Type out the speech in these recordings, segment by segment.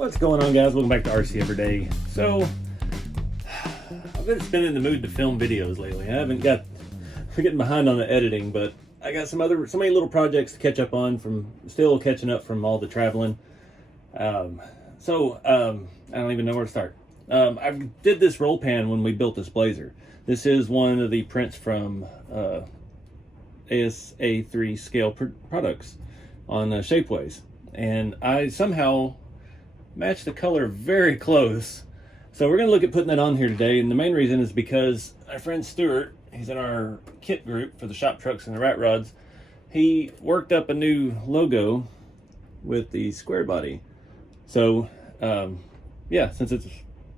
What's going on, guys? Welcome back to RC Everyday. So I've been in the mood to film videos lately. I'm getting behind on the editing, but I got so many little projects to catch up on, still catching up from all the traveling. I don't even know where to start. I did this roll pan when we built this Blazer. This is one of the prints from ASA3 scale products on Shapeways, and I somehow matched the color very close. So we're going to look at putting that on here today, and the main reason is because our friend Stuart, he's in our kit group for the shop trucks and the rat rods. He worked up a new logo with the Squarebody. So yeah, since it's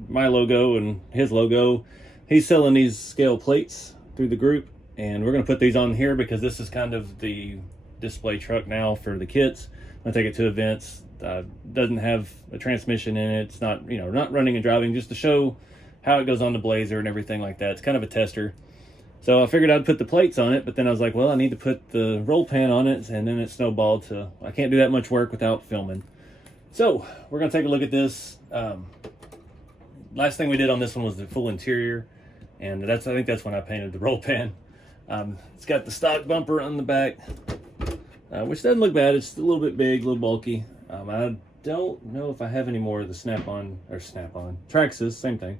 my logo and his logo, he's selling these scale plates through the group, and we're going to put these on here because this is kind of the display truck now for the kits. I take it to events. Doesn't have a transmission in it. It's not, not running and driving, just to show how it goes on the Blazer and everything like that. It's kind of a tester. So I figured I'd put the plates on it, but then I was like, well, I need to put the roll pan on it, and then it snowballed to, I can't do that much work without filming. So we're going to take a look at this. Last thing we did on this one was the full interior, and I think that's when I painted the roll pan. It's got the stock bumper on the back, which doesn't look bad. It's a little bit big, a little bulky. I don't know if I have any more of the Traxxas, same thing.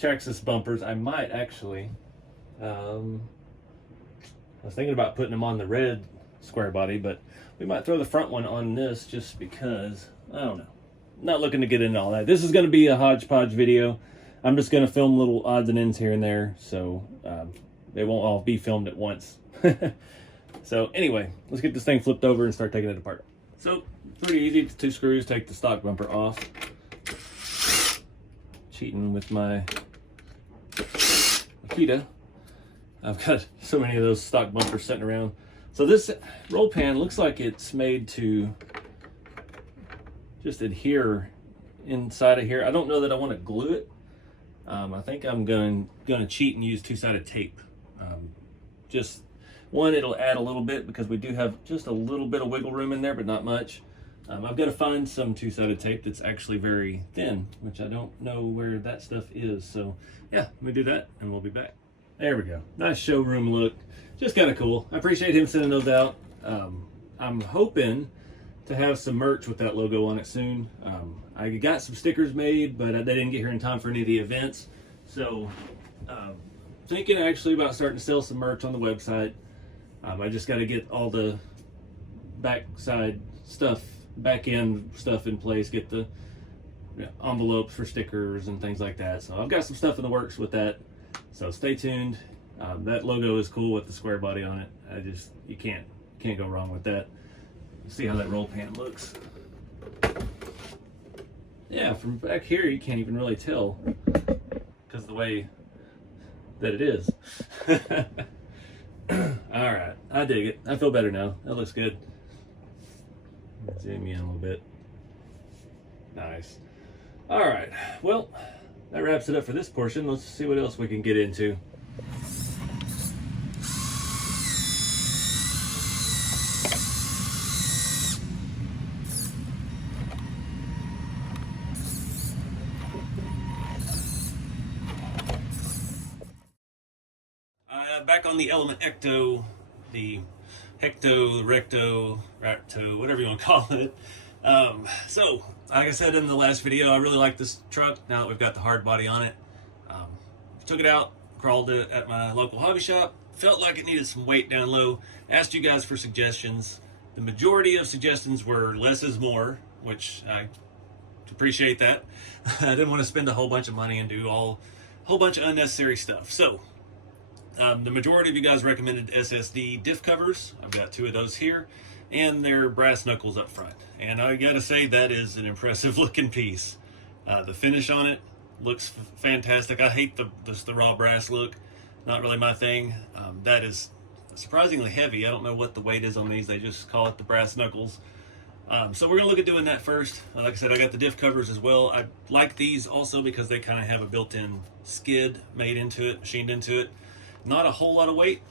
Traxxas bumpers. I might actually, I was thinking about putting them on the red Squarebody, but we might throw the front one on this just because, I don't know. Not looking to get into all that. This is going to be a hodgepodge video. I'm just going to film little odds and ends here and there, so they won't all be filmed at once. So anyway, let's get this thing flipped over and start taking it apart. So pretty easy. 2 screws, take the stock bumper off. Cheating with my Akita. I've got so many of those stock bumpers sitting around. So this roll pan looks like it's made to just adhere inside of here. I don't know that I want to glue it. I think I'm going to cheat and use 2-sided tape. Just one, it'll add a little bit because we do have just a little bit of wiggle room in there, but not much. I've got to find some 2-sided tape that's actually very thin, which I don't know where that stuff is. So yeah, let me do that and we'll be back. There we go. Nice showroom look. Just kind of cool. I appreciate him sending those out. I'm hoping to have some merch with that logo on it soon. I got some stickers made, but they didn't get here in time for any of the events. So thinking actually about starting to sell some merch on the website. I just got to get all the backside stuff, back end stuff in place, get the envelopes for stickers and things like that. So I've got some stuff in the works with that. So stay tuned. That logo is cool with the Squarebody on it. You can't go wrong with that. See how that roll pan looks. Yeah, from back here you can't even really tell because of the way that it is. All right, I dig it. I feel better now. That looks good. Zoom in a little bit. Nice. All right, well, that wraps it up for this portion. Let's see what else we can get into. Back on the Element Ecto, the Hecto, the Recto, Rapto, whatever you want to call it. So, like I said in the last video, I really like this truck now that we've got the hard body on it. Took it out, crawled it at my local hobby shop, felt like it needed some weight down low, asked you guys for suggestions. The majority of suggestions were less is more, which I appreciate that. I didn't want to spend a whole bunch of money and do a whole bunch of unnecessary stuff. So, the majority of you guys recommended SSD diff covers. I've got 2 of those here, and they're brass knuckles up front. And I gotta say, that is an impressive looking piece. The finish on it looks fantastic. I hate the raw brass look. Not really my thing. That is surprisingly heavy. I don't know what the weight is on these. They just call it the brass knuckles. So we're gonna look at doing that first. Like I said, I got the diff covers as well. I like these also because they kind of have a built-in skid made into it, machined into it. Not a whole lot of weight,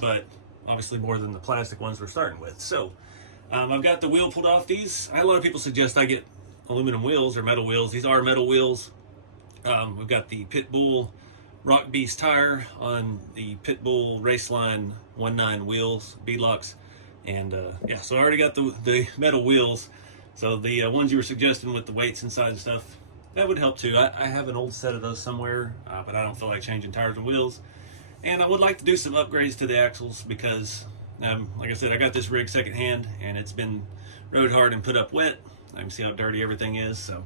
but obviously more than the plastic ones we're starting with. So I've got the wheel pulled off these. I had a lot of people suggest I get aluminum wheels or metal wheels. These are metal wheels. We've got the Pitbull Rock Beast tire on the Pitbull Raceline 19 wheels, beadlocks. And yeah, so I already got the metal wheels. So the ones you were suggesting with the weights inside and stuff, that would help too. I have an old set of those somewhere, but I don't feel like changing tires and wheels. And I would like to do some upgrades to the axles because, like I said, I got this rig secondhand and it's been rode hard and put up wet. I can see how dirty everything is. So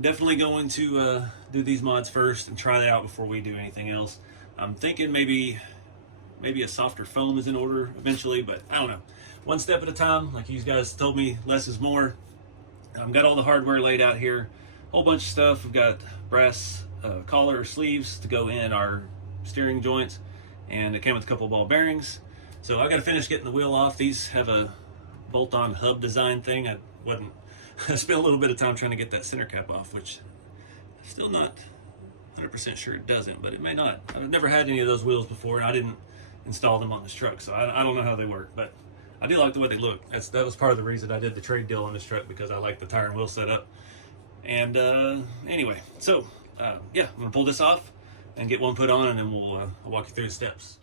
definitely going to do these mods first and try that out before we do anything else. I'm thinking maybe a softer foam is in order eventually, but I don't know. One step at a time. Like you guys told me, less is more. I've got all the hardware laid out here. Whole bunch of stuff. We've got brass collar or sleeves to go in our steering joints, and it came with a couple of ball bearings. So I got to finish getting the wheel off. These have a bolt-on hub design thing. I spent a little bit of time trying to get that center cap off, which I'm still not 100% sure it doesn't, but it may not. I've never had any of those wheels before, and I didn't install them on this truck, so I don't know how they work, but I do like the way they look. That was part of the reason I did the trade deal on this truck, because I like the tire and wheel setup. And anyway, so yeah, I'm gonna pull this off and get one put on, and then we'll walk you through the steps.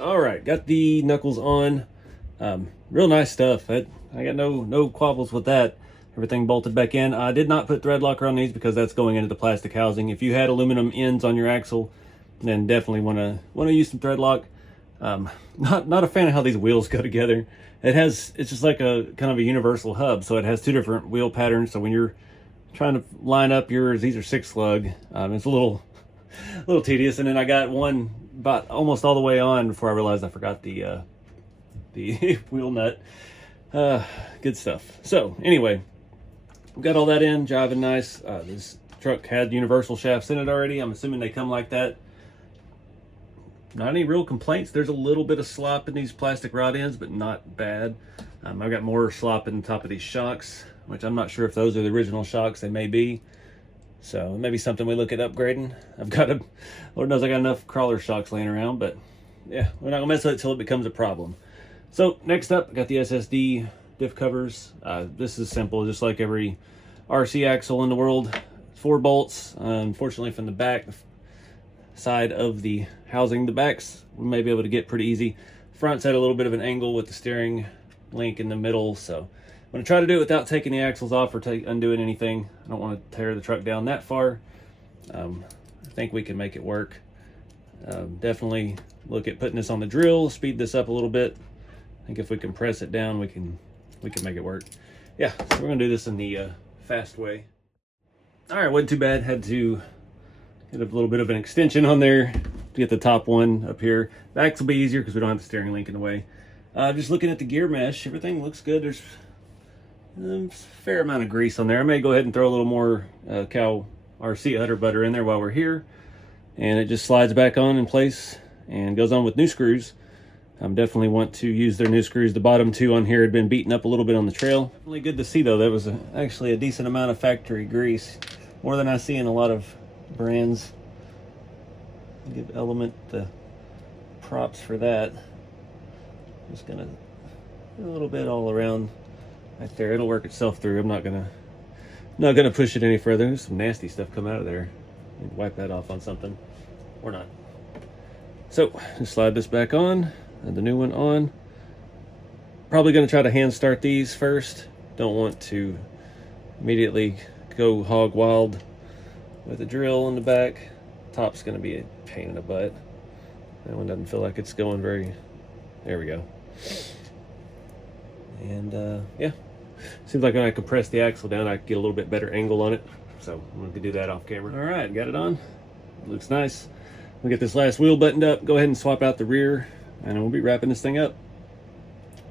All right, got the knuckles on. Real nice stuff. I got no quabbles with that. Everything bolted back in. I did not put thread locker on these because that's going into the plastic housing. If you had aluminum ends on your axle, then definitely want to use some thread lock. Not a fan of how these wheels go together. It's just like a kind of a universal hub, so it has two different wheel patterns. So when you're trying to line up yours, these are 6 lug. It's a little tedious. And then I got one about almost all the way on before I realized I forgot the wheel nut. Good stuff. So anyway, we got all that in, jiving nice. This truck had universal shafts in it already. I'm assuming they come like that. Not any real complaints. There's a little bit of slop in these plastic rod ends, but not bad. I've got more slop in the top of these shocks, which I'm not sure if those are the original shocks. They may be. So maybe something we look at upgrading. Lord knows I got enough crawler shocks laying around, but yeah, we're not gonna mess with it till it becomes a problem. So next up, I got the SSD diff covers. This is simple, just like every RC axle in the world. 4 bolts. Unfortunately, from the back side of the housing, the backs we may be able to get pretty easy. Front's at a little bit of an angle with the steering link in the middle, so going to try to do it without taking the axles off or undoing anything. I don't want to tear the truck down that far. I think we can make it work. Definitely look at putting this on the drill, speed this up a little bit. I think if we can press it down, we can make it work. Yeah, so we're going to do this in the fast way. All right, wasn't too bad. Had to get a little bit of an extension on there to get the top one up here. Backs will be easier because we don't have the steering link in the way. Just looking at the gear mesh, everything looks good. There's a fair amount of grease on there. I may go ahead and throw a little more cow RC udder butter in there while we're here. And it just slides back on in place and goes on with new screws. Definitely want to use their new screws. The bottom two on here had been beaten up a little bit on the trail. Definitely good to see though, that was actually a decent amount of factory grease. More than I see in a lot of brands. I'll give Element the props for that. Just gonna do a little bit all around right there. It'll work itself through. I'm not gonna push it any further. There's some nasty stuff come out of there. Wipe that off on something or not. So just slide this back on and the new one on. Probably going to try to hand start these first. Don't want to immediately go hog wild with the drill in the back. Top's going to be a pain in the butt. That one doesn't feel like it's going very. There we go. And yeah, seems like when I compress the axle down, I can get a little bit better angle on it. So I'm going to do that off camera. All right, got it on. It looks nice. We'll get this last wheel buttoned up. Go ahead and swap out the rear, and we'll be wrapping this thing up.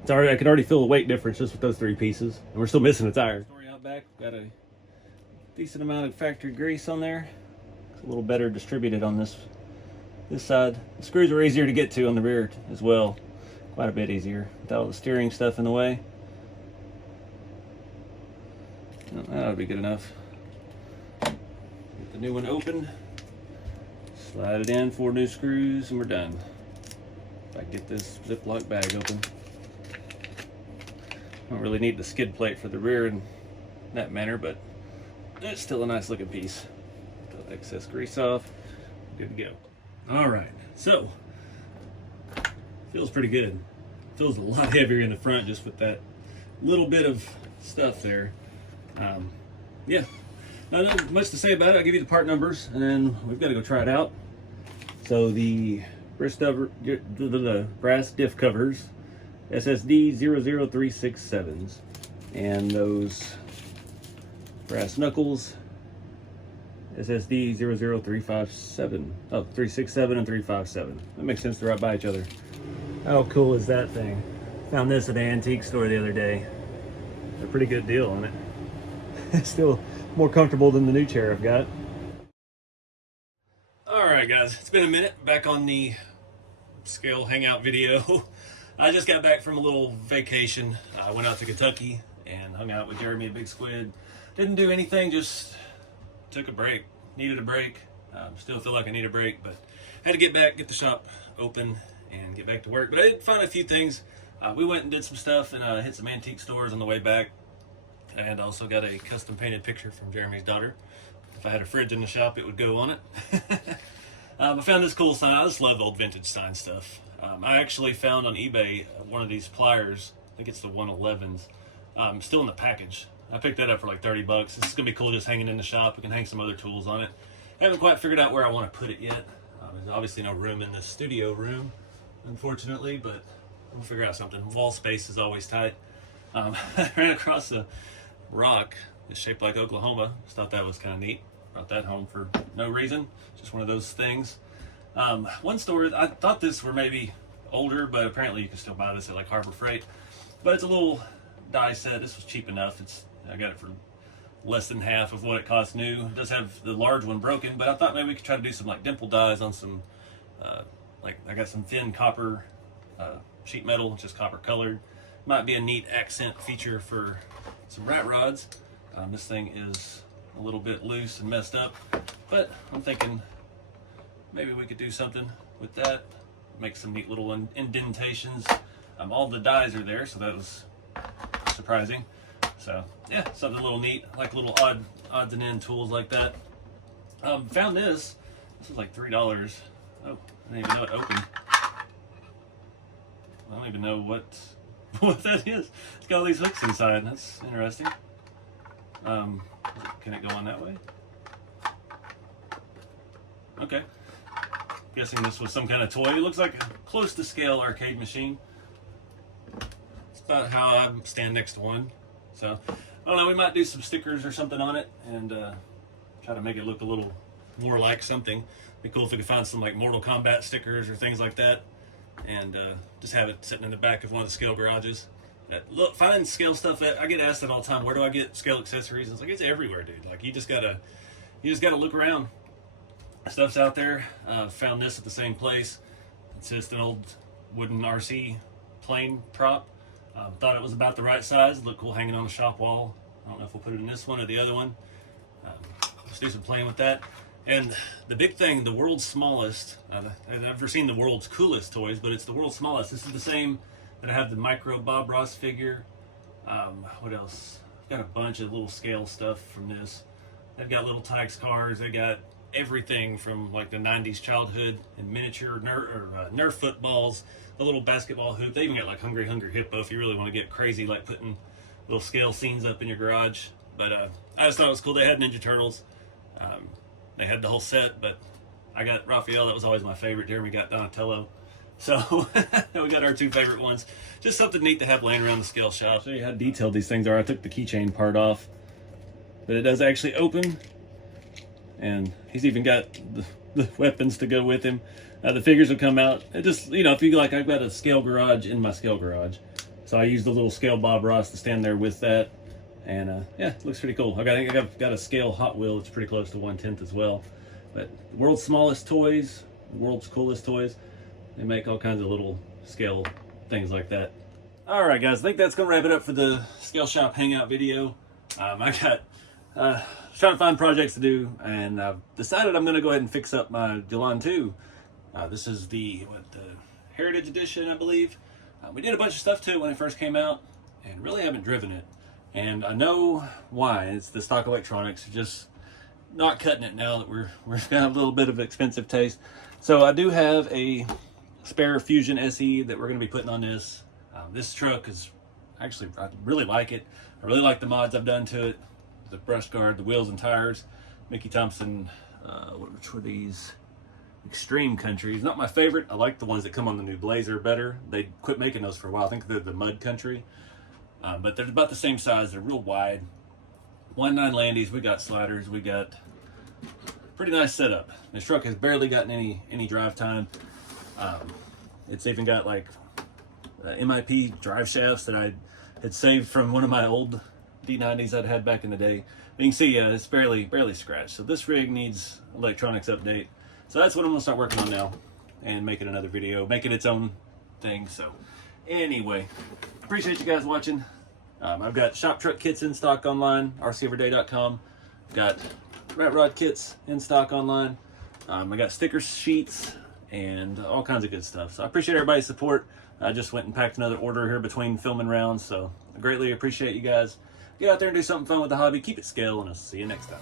It's already, I can already feel the weight difference just with those three pieces, and we're still missing a tire. Story out back, got a decent amount of factory grease on there. It's a little better distributed on this side. The screws were easier to get to on the rear as well. Quite a bit easier without all the steering stuff in the way. That would be good enough. Get the new one open, slide it in, 4 new screws, and we're done. If I get this Ziploc bag open. Don't really need the skid plate for the rear in that manner, but it's still a nice looking piece. Get the excess grease off, good to go. All right, so feels pretty good. Feels a lot heavier in the front just with that little bit of stuff there. Yeah, not much to say about it. I'll give you the part numbers and then we've got to go try it out. So the brass diff covers, SSD 00367s, and those brass knuckles, SSD 00357. Oh, 367 and 357. That makes sense, they're right by each other. How cool is that thing? Found this at an antique store the other day. A pretty good deal on it. It's still more comfortable than the new chair I've got. All right, guys, it's been a minute. Back on the scale hangout video. I just got back from a little vacation. I went out to Kentucky and hung out with Jeremy at Big Squid. Didn't do anything, just took a break. Needed a break. Still feel like I need a break, but had to get back, get the shop open, and get back to work. But I did find a few things. We went and did some stuff and hit some antique stores on the way back. And also got a custom painted picture from Jeremy's daughter. If I had a fridge in the shop, it would go on it. I found this cool sign. I just love old vintage sign stuff. I actually found on eBay one of these pliers. I think it's the 111s. Still in the package. I picked that up for like 30 bucks. This is going to be cool just hanging in the shop. We can hang some other tools on it. I haven't quite figured out where I want to put it yet. There's obviously no room in the studio room, unfortunately, but we'll figure out something. Wall space is always tight. I ran across a rock is shaped like Oklahoma. Just thought that was kind of neat. Brought that home for no reason. Just one of those things. One store, I thought this were maybe older, but apparently you can still buy this at like Harbor Freight. But it's a little die set. This was cheap enough. I got it for less than half of what it cost new. It does have the large one broken, but I thought maybe we could try to do some like dimple dies on some, like I got some thin copper sheet metal, just copper colored. Might be a neat accent feature for some rat rods. This thing is a little bit loose and messed up, but I'm thinking maybe we could do something with that. Make some neat little indentations. All the dies are there, so that was surprising. So yeah, something a little neat, like little odds and end tools like that. Found this. This was like $3. Oh, I didn't even know it opened. I don't even know what what that is. It's got all these hooks inside. That's interesting. Can it go on that way? Okay. Guessing this was some kind of toy. It looks like a close to scale arcade machine. It's about how I stand next to one. So, I don't know, we might do some stickers or something on it and try to make it look a little more like something. Be cool if we could find some like Mortal Kombat stickers or things like that, and just have it sitting in the back of one of the scale garages. Look, finding scale stuff. I get asked that all the time. Where do I get scale accessories? It's like it's everywhere, dude. Like you just gotta look around. Stuff's out there. Found this at the same place. It's just an old wooden RC plane prop. Thought it was about the right size. Looked cool hanging on the shop wall. I don't know if we'll put it in this one or the other one. Let's do some playing with that. And the big thing, the world's smallest, I've never seen the world's coolest toys, but it's the world's smallest. This is the same that I have the micro Bob Ross figure. What else? I've got a bunch of little scale stuff from this. They've got little Tykes cars. They got everything from like the 90s childhood and miniature Nerf footballs, a little basketball hoop. They even got like Hungry Hippo if you really want to get crazy, like putting little scale scenes up in your garage. But I just thought it was cool. They had Ninja Turtles. They had the whole set, but I got Raphael. That was always my favorite. Jeremy got Donatello. So we got our two favorite ones. Just something neat to have laying around the scale shop. I'll show you how detailed these things are. I took the keychain part off, but it does actually open. And he's even got the weapons to go with him. The figures will come out. It just, you know, if you like, I've got a scale garage in my scale garage. So I use the little scale Bob Ross to stand there with that. And yeah, it looks pretty cool. I think I've got a scale Hot Wheel. It's pretty close to 1/10 as well. But the world's smallest toys, the world's coolest toys. They make all kinds of little scale things like that. All right, guys, I think that's gonna wrap it up for the Scale Shop Hangout video. I got trying to find projects to do, and I've decided I'm gonna go ahead and fix up my Dillon 2. This is the Heritage Edition, I believe. We did a bunch of stuff to it when it first came out, and really haven't driven it. And I know why. It's the stock electronics. Just not cutting it now that we've got a little bit of expensive taste. So I do have a spare Fusion SE that we're going to be putting on this. This truck is actually, I really like it. I really like the mods I've done to it. The brush guard, the wheels and tires. Mickey Thompson, which were these? Extreme Countries. Not my favorite. I like the ones that come on the new Blazer better. They quit making those for a while. I think they're the Mud Country. But they're about the same size. They're real wide. 1.9 Landies. We got sliders. We got pretty nice setup. This truck has barely gotten any drive time. It's even got like MIP drive shafts that I had saved from one of my old D90s I'd had back in the day. But you can see it's barely scratched. So this rig needs electronics update. So that's what I'm gonna start working on now, and making another video, making its own thing. So anyway, appreciate you guys watching. I've got shop truck kits in stock online, rceveryday.com. Got rat rod kits in stock online. I got sticker sheets and all kinds of good stuff. So I appreciate everybody's support. I just went and packed another order here between filming rounds, so I greatly appreciate you guys. Get out there and do something fun with the hobby. Keep it scale, and I'll see you next time.